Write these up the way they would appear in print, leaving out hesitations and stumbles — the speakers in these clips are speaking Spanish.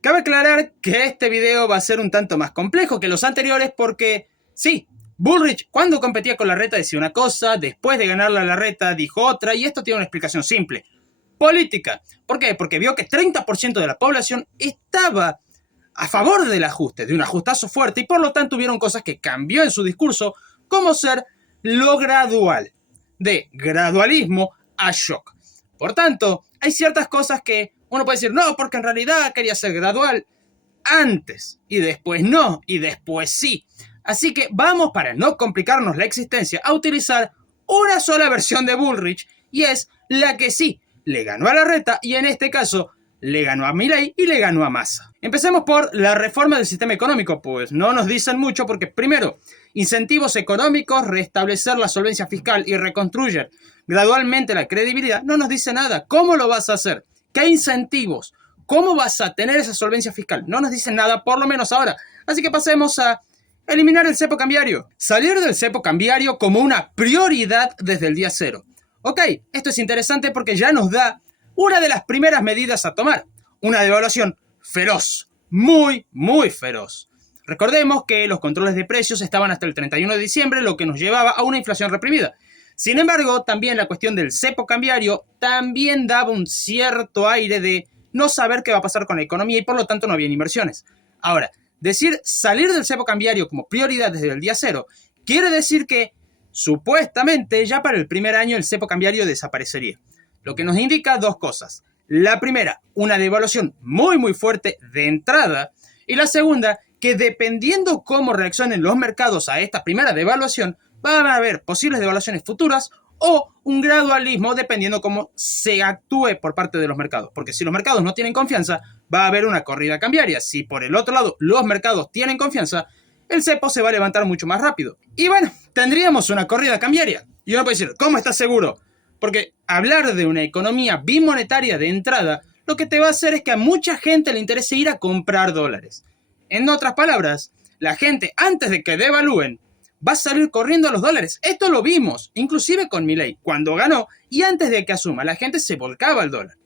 Cabe aclarar que este video va a ser un tanto más complejo que los anteriores porque, sí, Bullrich cuando competía con Larreta decía una cosa, después de ganarle a Larreta dijo otra, y esto tiene una explicación simple. Política. ¿Por qué? Porque vio que 30% de la población estaba a favor del ajuste, de un ajustazo fuerte, y por lo tanto hubieron cosas que cambió en su discurso, como ser lo gradual, de gradualismo a shock. Por tanto, hay ciertas cosas que uno puede decir, no, porque en realidad quería ser gradual antes, y después no, y después sí. Así que vamos, para no complicarnos la existencia, a utilizar una sola versión de Bullrich, y es la que sí le ganó a Larreta, y en este caso le ganó a Milei y le ganó a Massa. Empecemos por la reforma del sistema económico, pues no nos dicen mucho porque primero, incentivos económicos, restablecer la solvencia fiscal y reconstruir gradualmente la credibilidad, no nos dice nada. ¿Cómo lo vas a hacer? ¿Qué incentivos? ¿Cómo vas a tener esa solvencia fiscal? No nos dicen nada, por lo menos ahora. Así que pasemos a eliminar el cepo cambiario. Salir del cepo cambiario como una prioridad desde el día cero. Ok, esto es interesante porque ya nos da una de las primeras medidas a tomar. Una devaluación feroz. Muy, muy feroz. Recordemos que los controles de precios estaban hasta el 31 de diciembre, lo que nos llevaba a una inflación reprimida. Sin embargo, también la cuestión del cepo cambiario también daba un cierto aire de no saber qué va a pasar con la economía y por lo tanto no había inversiones. Ahora, decir salir del cepo cambiario como prioridad desde el día cero quiere decir que supuestamente ya para el primer año el cepo cambiario desaparecería. Lo que nos indica dos cosas. La primera, una devaluación muy muy fuerte de entrada, y la segunda, que dependiendo cómo reaccionen los mercados a esta primera devaluación, van a haber posibles devaluaciones futuras o un gradualismo dependiendo cómo se actúe por parte de los mercados. Porque si los mercados no tienen confianza, va a haber una corrida cambiaria. Si por el otro lado los mercados tienen confianza, el cepo se va a levantar mucho más rápido. Y bueno, tendríamos una corrida cambiaria. Y uno puede decir, ¿cómo estás seguro? Porque hablar de una economía bimonetaria de entrada, lo que te va a hacer es que a mucha gente le interese ir a comprar dólares. En otras palabras, la gente antes de que devalúen va a salir corriendo a los dólares. Esto lo vimos, inclusive con Milei, cuando ganó y antes de que asuma, la gente se volcaba al dólar.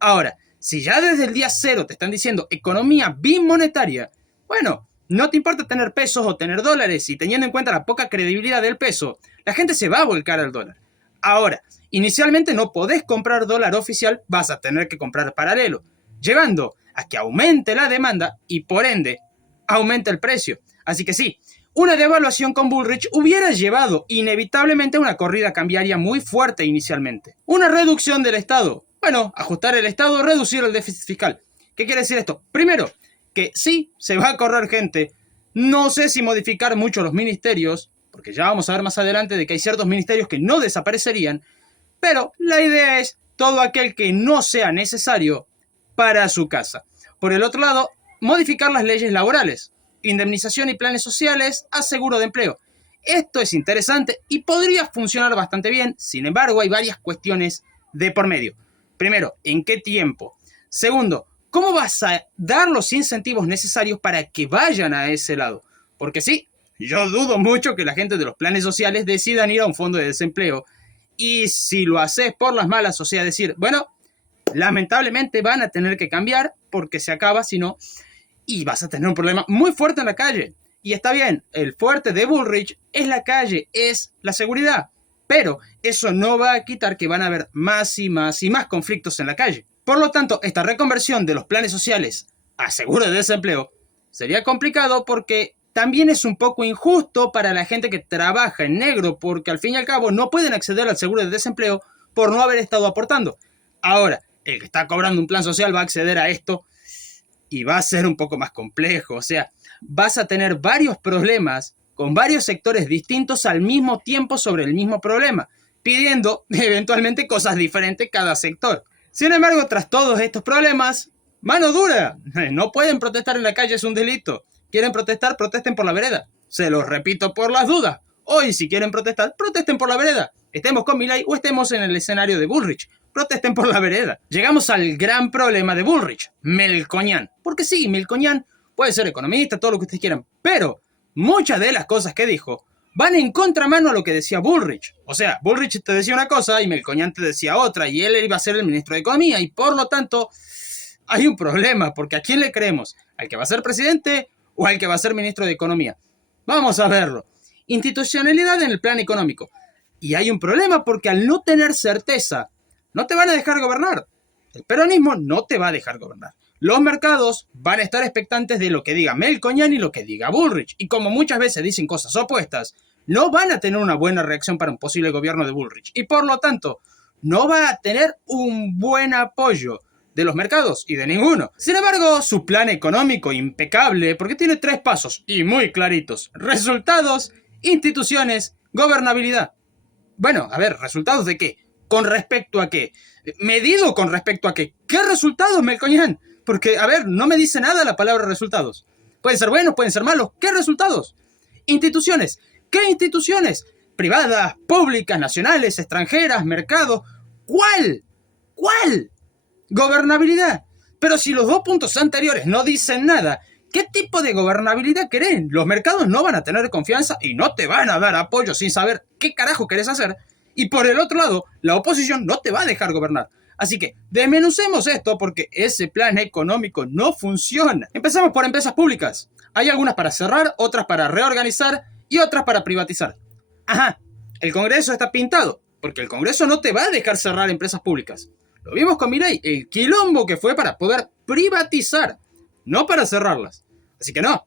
Ahora, si ya desde el día cero te están diciendo economía bimonetaria, bueno, no te importa tener pesos o tener dólares y teniendo en cuenta la poca credibilidad del peso, la gente se va a volcar al dólar. Ahora, inicialmente no podés comprar dólar oficial, vas a tener que comprar paralelo, llevando a que aumente la demanda y por ende aumente el precio. Así que sí, una devaluación con Bullrich hubiera llevado inevitablemente a una corrida cambiaria muy fuerte inicialmente. Una reducción del Estado. Bueno, ajustar el Estado, reducir el déficit fiscal. ¿Qué quiere decir esto? Primero, que sí, se va a correr gente. No sé si modificar mucho los ministerios, porque ya vamos a ver más adelante de que hay ciertos ministerios que no desaparecerían, pero la idea es todo aquel que no sea necesario para su casa. Por el otro lado, modificar las leyes laborales, indemnización y planes sociales a seguro de empleo. Esto es interesante y podría funcionar bastante bien, sin embargo hay varias cuestiones de por medio. Primero, ¿en qué tiempo? Segundo, ¿cómo vas a dar los incentivos necesarios para que vayan a ese lado? Porque sí, yo dudo mucho que la gente de los planes sociales decidan ir a un fondo de desempleo. Y si lo haces por las malas, o sea, decir, bueno, lamentablemente van a tener que cambiar porque se acaba, si no, y vas a tener un problema muy fuerte en la calle. Y está bien, el fuerte de Bullrich es la calle, es la seguridad. Pero eso no va a quitar que van a haber más y más y más conflictos en la calle. Por lo tanto, esta reconversión de los planes sociales a seguro de desempleo sería complicado porque también es un poco injusto para la gente que trabaja en negro porque al fin y al cabo no pueden acceder al seguro de desempleo por no haber estado aportando. Ahora, el que está cobrando un plan social va a acceder a esto y va a ser un poco más complejo. O sea, vas a tener varios problemas con varios sectores distintos al mismo tiempo sobre el mismo problema, pidiendo eventualmente cosas diferentes cada sector. Sin embargo, tras todos estos problemas, mano dura. No pueden protestar en la calle, es un delito. ¿Quieren protestar? Protesten por la vereda. Se los repito por las dudas. Hoy, si quieren protestar, protesten por la vereda. Estemos con Milei o estemos en el escenario de Bullrich. Protesten por la vereda. Llegamos al gran problema de Bullrich, Melconian. Porque sí, Melconian puede ser economista, todo lo que ustedes quieran, pero muchas de las cosas que dijo van en contramano a lo que decía Bullrich. O sea, Bullrich te decía una cosa y Melconian te decía otra, y él iba a ser el ministro de Economía, y por lo tanto, hay un problema, porque ¿a quién le creemos? ¿Al que va a ser presidente o al que va a ser ministro de Economía? Vamos a verlo. Institucionalidad en el plan económico. Y hay un problema porque al no tener certeza, no te van a dejar gobernar. El peronismo no te va a dejar gobernar. Los mercados van a estar expectantes de lo que diga Melconian y lo que diga Bullrich. Y como muchas veces dicen cosas opuestas, no van a tener una buena reacción para un posible gobierno de Bullrich. Y por lo tanto, no va a tener un buen apoyo de los mercados y de ninguno. Sin embargo, su plan económico impecable, porque tiene 3 pasos y muy claritos. Resultados, instituciones, gobernabilidad. Bueno, a ver, ¿resultados de qué? ¿Con respecto a qué? ¿Medido con respecto a qué? ¿Qué resultados, Melconian? Porque, a ver, no me dice nada la palabra resultados. Pueden ser buenos, pueden ser malos. ¿Qué resultados? Instituciones. ¿Qué instituciones? Privadas, públicas, nacionales, extranjeras, mercados. ¿Cuál? ¿Cuál? Gobernabilidad. Pero si los 2 puntos anteriores no dicen nada, ¿qué tipo de gobernabilidad querés? Los mercados no van a tener confianza y no te van a dar apoyo sin saber qué carajo querés hacer. Y por el otro lado, la oposición no te va a dejar gobernar. Así que desmenucemos esto porque ese plan económico no funciona. Empezamos por empresas públicas. Hay algunas para cerrar, otras para reorganizar y otras para privatizar. Ajá, el Congreso está pintado, porque el Congreso no te va a dejar cerrar empresas públicas. Lo vimos con Milei, el quilombo que fue para poder privatizar, no para cerrarlas. Así que no,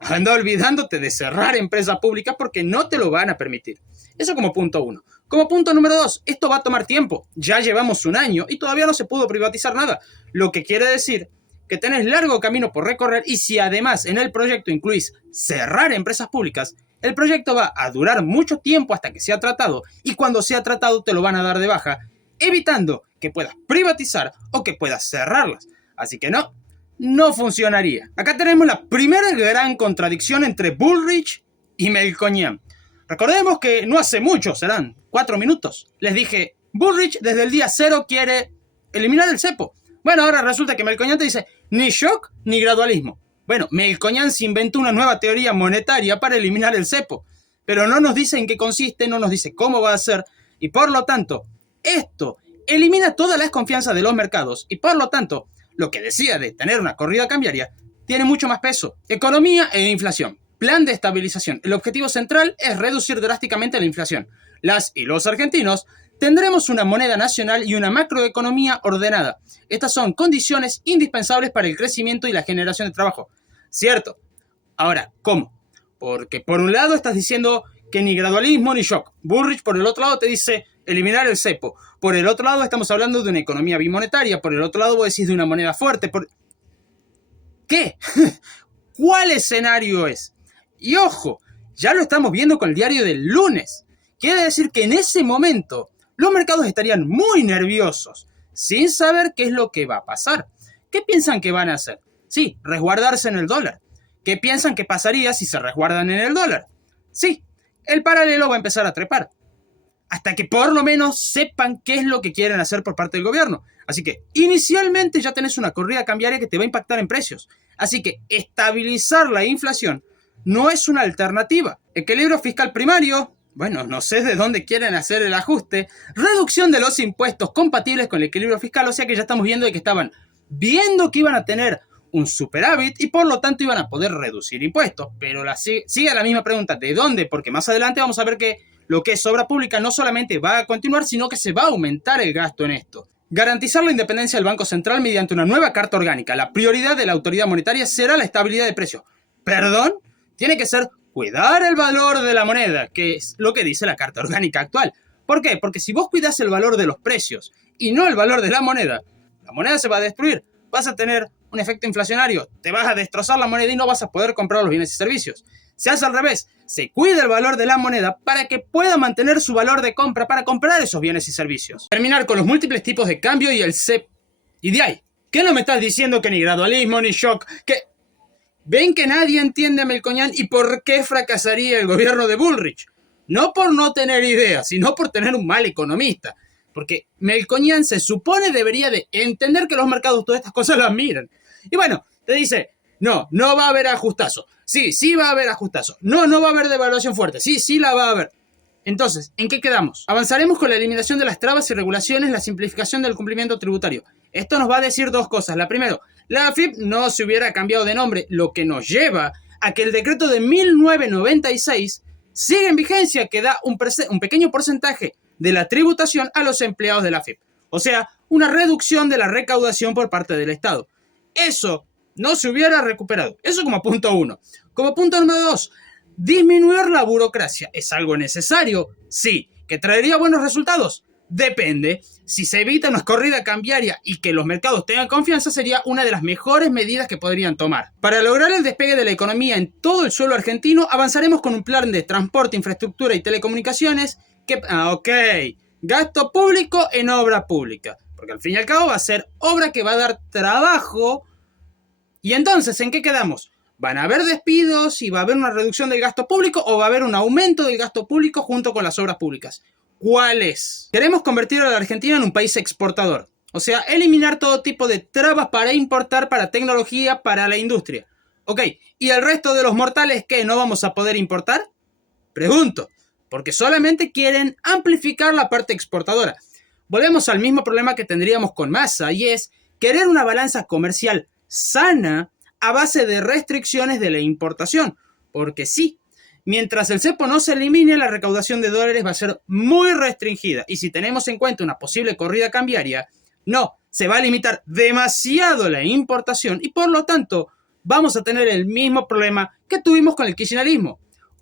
anda olvidándote de cerrar empresas públicas porque no te lo van a permitir. Eso como punto 1. Como punto número 2, esto va a tomar tiempo. Ya llevamos un año y todavía no se pudo privatizar nada. Lo que quiere decir que tenés largo camino por recorrer y si además en el proyecto incluís cerrar empresas públicas, el proyecto va a durar mucho tiempo hasta que sea tratado y cuando sea tratado te lo van a dar de baja, evitando que puedas privatizar o que puedas cerrarlas. Así que no funcionaría. Acá tenemos la primera gran contradicción entre Bullrich y Melconian. Recordemos que no hace mucho, serán 4 minutos, les dije, Bullrich desde el día 0 quiere eliminar el cepo. Bueno, ahora resulta que Melconian te dice, ni shock ni gradualismo. Bueno, Melconian se inventó una nueva teoría monetaria para eliminar el cepo, pero no nos dice en qué consiste, no nos dice cómo va a ser, y por lo tanto, esto elimina toda la desconfianza de los mercados, y por lo tanto, lo que decía de tener una corrida cambiaria, tiene mucho más peso. Economía e inflación. Plan de estabilización. El objetivo central es reducir drásticamente la inflación. Las y los argentinos tendremos una moneda nacional y una macroeconomía ordenada. Estas son condiciones indispensables para el crecimiento y la generación de trabajo. Cierto. Ahora, ¿cómo? Porque por un lado estás diciendo que ni gradualismo ni shock. Bullrich por el otro lado te dice eliminar el cepo. Por el otro lado estamos hablando de una economía bimonetaria. Por el otro lado vos decís de una moneda fuerte. ¿Qué? ¿Cuál escenario es? Y ojo, ya lo estamos viendo con el diario del lunes. Quiere decir que en ese momento los mercados estarían muy nerviosos, sin saber qué es lo que va a pasar. ¿Qué piensan que van a hacer? Sí, resguardarse en el dólar. ¿Qué piensan que pasaría si se resguardan en el dólar? Sí, el paralelo va a empezar a trepar. Hasta que por lo menos sepan qué es lo que quieren hacer por parte del gobierno. Así que inicialmente ya tenés una corrida cambiaria que te va a impactar en precios. Así que estabilizar la inflación no es una alternativa. Equilibrio fiscal primario, bueno, no sé de dónde quieren hacer el ajuste. Reducción de los impuestos compatibles con el equilibrio fiscal, o sea que ya estamos viendo de que estaban viendo que iban a tener un superávit y por lo tanto iban a poder reducir impuestos. Pero sigue la misma pregunta, ¿de dónde? Porque más adelante vamos a ver que lo que es obra pública no solamente va a continuar, sino que se va a aumentar el gasto en esto. Garantizar la independencia del Banco Central mediante una nueva carta orgánica. La prioridad de la autoridad monetaria será la estabilidad de precios. ¿Perdón? Tiene que ser cuidar el valor de la moneda, que es lo que dice la Carta Orgánica actual. ¿Por qué? Porque si vos cuidás el valor de los precios y no el valor de la moneda se va a destruir. Vas a tener un efecto inflacionario, te vas a destrozar la moneda y no vas a poder comprar los bienes y servicios. Se hace al revés, se cuida el valor de la moneda para que pueda mantener su valor de compra para comprar esos bienes y servicios. Terminar con los múltiples tipos de cambio y el CEP. Y de ahí, ¿qué no me estás diciendo que ni gradualismo ni shock? Que ¿ven que nadie entiende a Melconian y por qué fracasaría el gobierno de Bullrich? No por no tener ideas, sino por tener un mal economista. Porque Melconian se supone debería de entender que los mercados todas estas cosas las miran. Y bueno, te dice, no va a haber ajustazo. Sí va a haber ajustazo. No va a haber devaluación fuerte. Sí la va a haber. Entonces, ¿en qué quedamos? Avanzaremos con la eliminación de las trabas y regulaciones, la simplificación del cumplimiento tributario. Esto nos va a decir dos cosas. La primera, la AFIP no se hubiera cambiado de nombre, lo que nos lleva a que el decreto de 1996 sigue en vigencia, que da un pequeño porcentaje de la tributación a los empleados de la AFIP. O sea, una reducción de la recaudación por parte del Estado. Eso no se hubiera recuperado. Eso como punto 1. Como punto número 2, disminuir la burocracia. ¿Es algo necesario? Sí. ¿Que traería buenos resultados? Depende. Si se evita una corrida cambiaria y que los mercados tengan confianza, sería una de las mejores medidas que podrían tomar. Para lograr el despegue de la economía en todo el suelo argentino, avanzaremos con un plan de transporte, infraestructura y telecomunicaciones que... gasto público en obra pública. Porque al fin y al cabo va a ser obra que va a dar trabajo. Y entonces, ¿en qué quedamos? ¿Van a haber despidos y va a haber una reducción del gasto público o va a haber un aumento del gasto público junto con las obras públicas? ¿Cuál es? Queremos convertir a la Argentina en un país exportador. O sea, eliminar todo tipo de trabas para importar, para tecnología, para la industria. Ok, ¿y el resto de los mortales qué? ¿No vamos a poder importar? Pregunto, porque solamente quieren amplificar la parte exportadora. Volvemos al mismo problema que tendríamos con Massa, y es querer una balanza comercial sana a base de restricciones de la importación. Porque sí, mientras el cepo no se elimine, la recaudación de dólares va a ser muy restringida. Y si tenemos en cuenta una posible corrida cambiaria, no, se va a limitar demasiado la importación y por lo tanto vamos a tener el mismo problema que tuvimos con el kirchnerismo.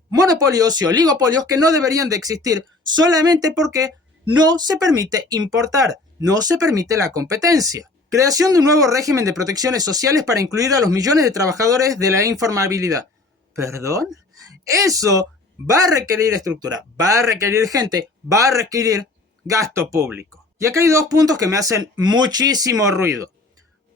Monopolios y oligopolios que no deberían de existir solamente porque no se permite importar, no se permite la competencia. Creación de un nuevo régimen de protecciones sociales para incluir a los millones de trabajadores de la informabilidad. ¿Perdón? Eso va a requerir estructura, va a requerir gente, va a requerir gasto público. Y acá hay dos puntos que me hacen muchísimo ruido.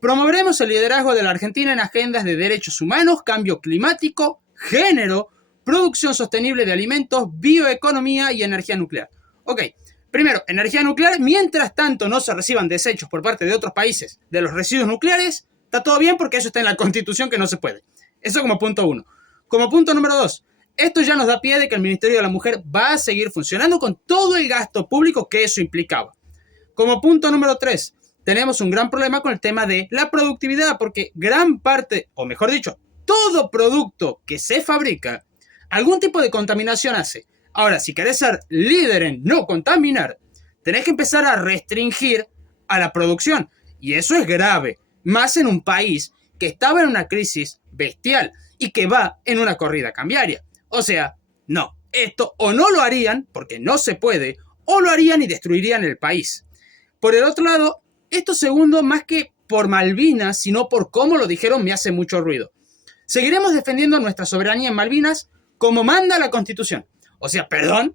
Promoveremos el liderazgo de la Argentina en agendas de derechos humanos, cambio climático, género, producción sostenible de alimentos, bioeconomía y energía nuclear. Ok, primero, energía nuclear. Mientras tanto no se reciban desechos por parte de otros países de los residuos nucleares, está todo bien porque eso está en la Constitución que no se puede. Eso como punto 1. Como punto número 2, esto ya nos da pie de que el Ministerio de la Mujer va a seguir funcionando con todo el gasto público que eso implicaba. Como punto número 3, tenemos un gran problema con el tema de la productividad, porque gran parte, o mejor dicho, todo producto que se fabrica, algún tipo de contaminación hace. Ahora, si querés ser líder en no contaminar, tenés que empezar a restringir a la producción. Y eso es grave, más en un país que estaba en una crisis bestial y que va en una corrida cambiaria. O sea, no, esto o no lo harían, porque no se puede, o lo harían y destruirían el país. Por el otro lado, esto segundo, más que por Malvinas, sino por cómo lo dijeron, me hace mucho ruido. Seguiremos defendiendo nuestra soberanía en Malvinas como manda la Constitución. O sea, perdón,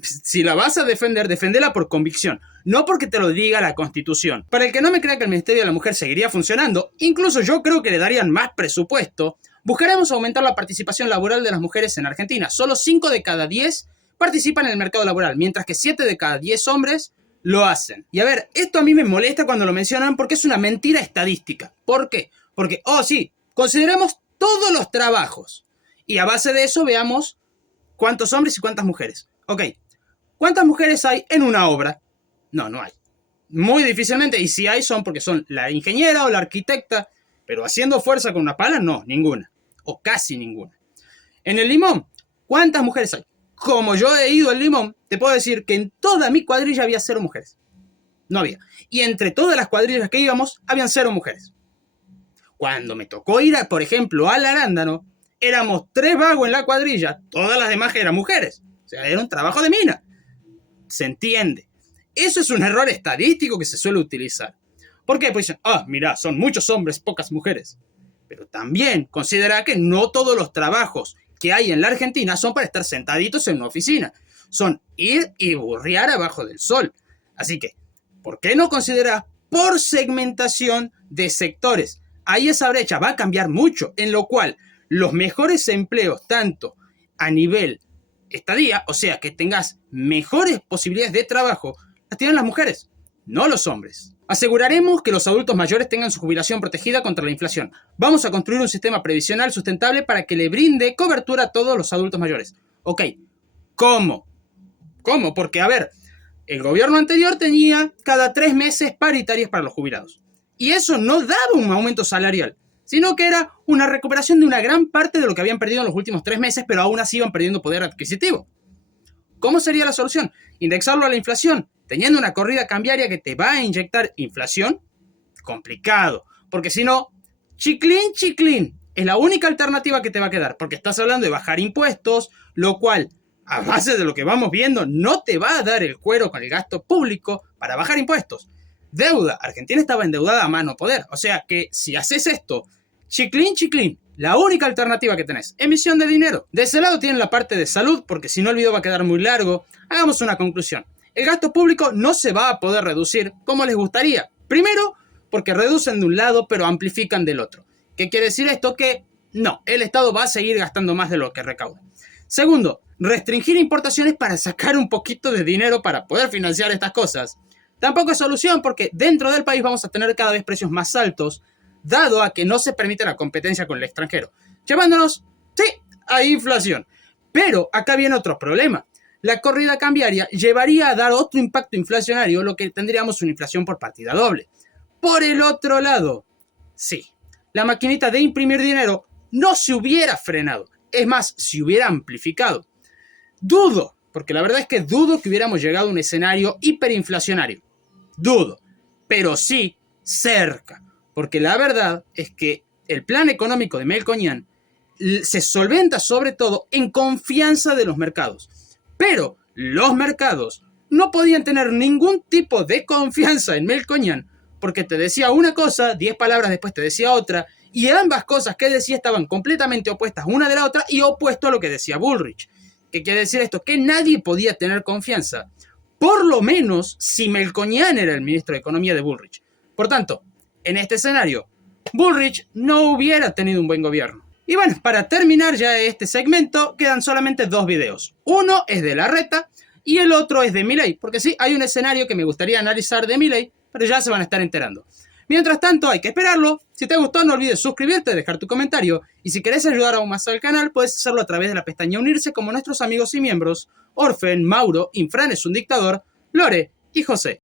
si la vas a defender, deféndela por convicción, no porque te lo diga la Constitución. Para el que no me crea que el Ministerio de la Mujer seguiría funcionando, incluso yo creo que le darían más presupuesto, buscaremos aumentar la participación laboral de las mujeres en Argentina. Solo 5 de cada 10 participan en el mercado laboral, mientras que 7 de cada 10 hombres lo hacen. Y a ver, esto a mí me molesta cuando lo mencionan porque es una mentira estadística. ¿Por qué? Porque, sí, consideremos todos los trabajos y a base de eso veamos cuántos hombres y cuántas mujeres. Ok, ¿cuántas mujeres hay en una obra? No hay. Muy difícilmente, y si hay son porque son la ingeniera o la arquitecta, pero haciendo fuerza con una pala, no, ninguna. O casi ninguna. En el Limón, ¿cuántas mujeres hay? Como yo he ido al Limón, te puedo decir que en toda mi cuadrilla había 0 mujeres. No había. Y entre todas las cuadrillas que íbamos, habían 0 mujeres. Cuando me tocó ir, por ejemplo, al Arándano, éramos 3 vagos en la cuadrilla, todas las demás eran mujeres. O sea, era un trabajo de mina. Se entiende. Eso es un error estadístico que se suele utilizar. ¿Por qué? Pues dicen, mira, son muchos hombres, pocas mujeres. Pero también considera que no todos los trabajos que hay en la Argentina son para estar sentaditos en una oficina. Son ir y burrear abajo del sol. Así que, ¿por qué no considerar por segmentación de sectores? Ahí esa brecha va a cambiar mucho, en lo cual los mejores empleos, tanto a nivel estadía, o sea, que tengas mejores posibilidades de trabajo, las tienen las mujeres, no los hombres. Aseguraremos que los adultos mayores tengan su jubilación protegida contra la inflación. Vamos a construir un sistema previsional sustentable para que le brinde cobertura a todos los adultos mayores. Ok, ¿cómo? ¿Cómo? Porque, a ver, el gobierno anterior tenía cada 3 meses paritarias para los jubilados. Y eso no daba un aumento salarial, sino que era una recuperación de una gran parte de lo que habían perdido en los últimos 3 meses, pero aún así iban perdiendo poder adquisitivo. ¿Cómo sería la solución? Indexarlo a la inflación, teniendo una corrida cambiaria que te va a inyectar inflación. Complicado, porque si no, chiclín, chiclín, es la única alternativa que te va a quedar, porque estás hablando de bajar impuestos, lo cual, a base de lo que vamos viendo, no te va a dar el cuero con el gasto público para bajar impuestos. Deuda, Argentina estaba endeudada a mano poder, o sea que si haces esto, chiclín, chiclín, la única alternativa que tenés, emisión de dinero. De ese lado tienen la parte de salud, porque si no el video va a quedar muy largo. Hagamos una conclusión. El gasto público no se va a poder reducir como les gustaría. Primero, porque reducen de un lado pero amplifican del otro. ¿Qué quiere decir esto? Que no, el Estado va a seguir gastando más de lo que recauda. Segundo, restringir importaciones para sacar un poquito de dinero para poder financiar estas cosas. Tampoco es solución porque dentro del país vamos a tener cada vez precios más altos, dado a que no se permite la competencia con el extranjero, llevándonos, sí, a inflación. Pero acá viene otro problema. La corrida cambiaria llevaría a dar otro impacto inflacionario, lo que tendríamos una inflación por partida doble. Por el otro lado, sí, la maquinita de imprimir dinero no se hubiera frenado, es más, se hubiera amplificado. Dudo, porque la verdad es que dudo que hubiéramos llegado a un escenario hiperinflacionario. Dudo, pero sí cerca. Porque la verdad es que el plan económico de Melconian se solventa sobre todo en confianza de los mercados. Pero los mercados no podían tener ningún tipo de confianza en Melconian porque te decía una cosa, 10 palabras después te decía otra, y ambas cosas que decía estaban completamente opuestas una de la otra y opuesto a lo que decía Bullrich. ¿Qué quiere decir esto? Que nadie podía tener confianza. Por lo menos si Melconian era el ministro de Economía de Bullrich. Por tanto, en este escenario, Bullrich no hubiera tenido un buen gobierno. Y bueno, para terminar ya este segmento, quedan solamente 2 videos. Uno es de Larreta y el otro es de Milei, porque sí, hay un escenario que me gustaría analizar de Milei, pero ya se van a estar enterando. Mientras tanto, hay que esperarlo. Si te gustó, no olvides suscribirte, dejar tu comentario. Y si querés ayudar aún más al canal, puedes hacerlo a través de la pestaña Unirse, como nuestros amigos y miembros Orfen, Mauro, Infran es un dictador, Lore y José.